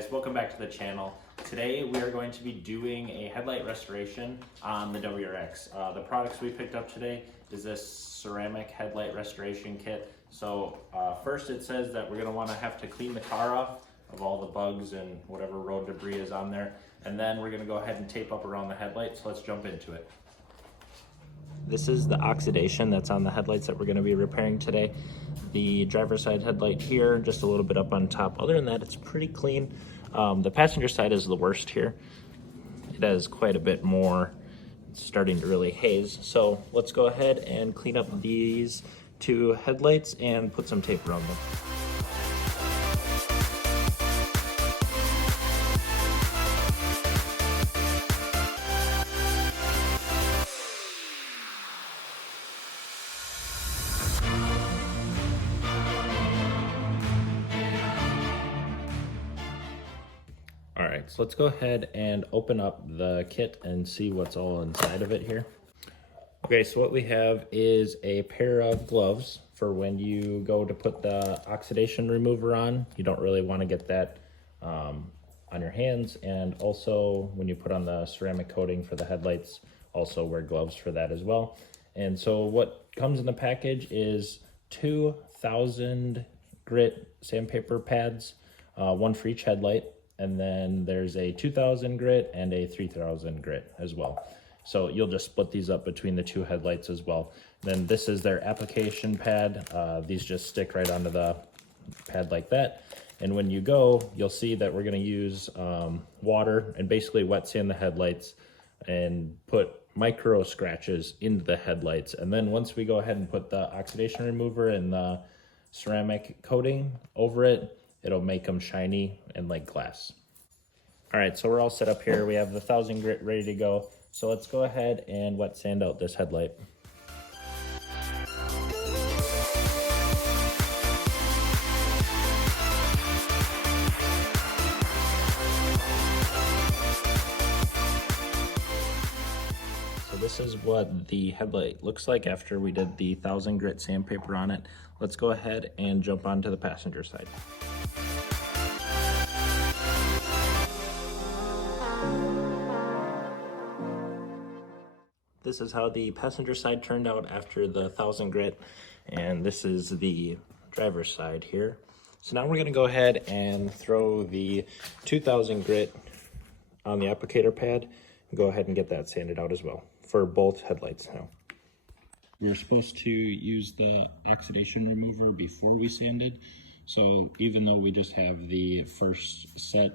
guys, welcome back to the channel. Today we are going to be doing a headlight restoration on the WRX. The products we picked up today is this ceramic headlight restoration kit. So first it says that we're going to want to have to clean the car off of all the bugs and whatever road debris is on there. And then we're going to go ahead and tape up around the headlight, so let's jump into it. This is the oxidation that's on the headlights that we're going to be repairing today. The driver's side headlight here, just a little bit up on top. Other than that, it's pretty clean. The passenger side is the worst here. It has quite a bit more. It's starting to really haze. So let's go ahead and clean up these two headlights and put some tape around them. All right, so let's go ahead and open up the kit and see what's all inside of it here. Okay, so what we have is a pair of gloves for when you go to put the oxidation remover on. You don't really want to get that on your hands. And also when you put on the ceramic coating for the headlights, also wear gloves for that as well. And so what comes in the package is 2,000 grit sandpaper pads, one for each headlight. And then there's a 2,000 grit and a 3,000 grit as well. So you'll just split these up between the two headlights as well. Then this is their application pad. These just stick right onto the pad like that. And when you go, you'll see that we're gonna use water and basically wet sand the headlights and put micro scratches into the headlights. And then once we go ahead and put the oxidation remover and the ceramic coating over it, it'll make them shiny and like glass. All right, so we're all set up here. We have the 1,000 grit ready to go. So let's go ahead and wet sand out this headlight. So this is what the headlight looks like after we did the 1,000 grit sandpaper on it. Let's go ahead and jump onto the passenger side. This is how the passenger side turned out after the 1,000 grit, and this is the driver's side here. So now we're going to go ahead and throw the 2,000 grit on the applicator pad and go ahead and get that sanded out as well for both headlights now. We're supposed to use the oxidation remover before we sanded, so even though we just have the first set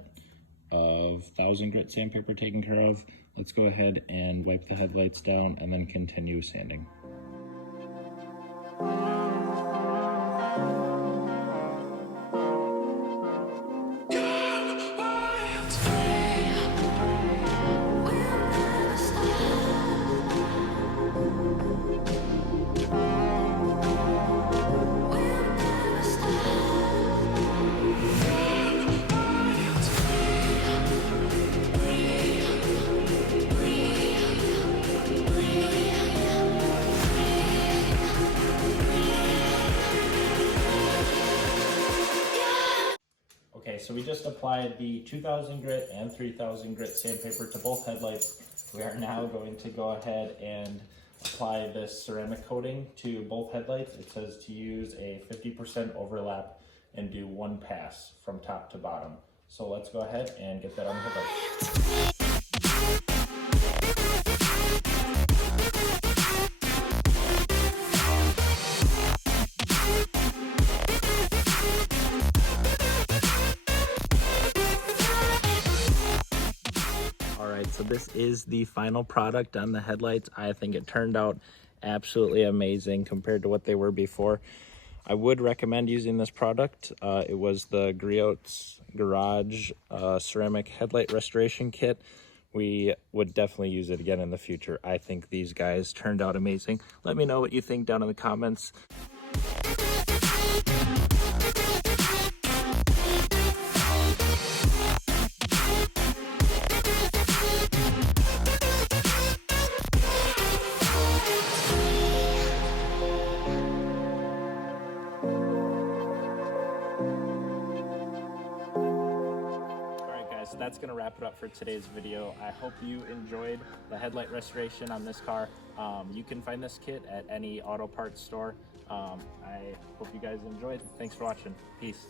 of 1,000 grit sandpaper taken care of, let's go ahead and wipe the headlights down and then continue sanding. Okay, so we just applied the 2,000 grit and 3,000 grit sandpaper to both headlights. We are now going to go ahead and apply this ceramic coating to both headlights. It says to use a 50% overlap and do one pass from top to bottom. So let's go ahead and get that on the headlights. So this is the final product on the headlights. I think it turned out absolutely amazing compared to what they were before. I would recommend using this product. It was the Griots Garage Ceramic Headlight Restoration Kit. We would definitely use it again in the future. I think these guys turned out amazing. Let me know what you think down in the comments. that's gonna wrap it up for today's video. I hope you enjoyed the headlight restoration on this car. You can find this kit at any auto parts store. I hope you guys enjoyed. Thanks for watching. Peace.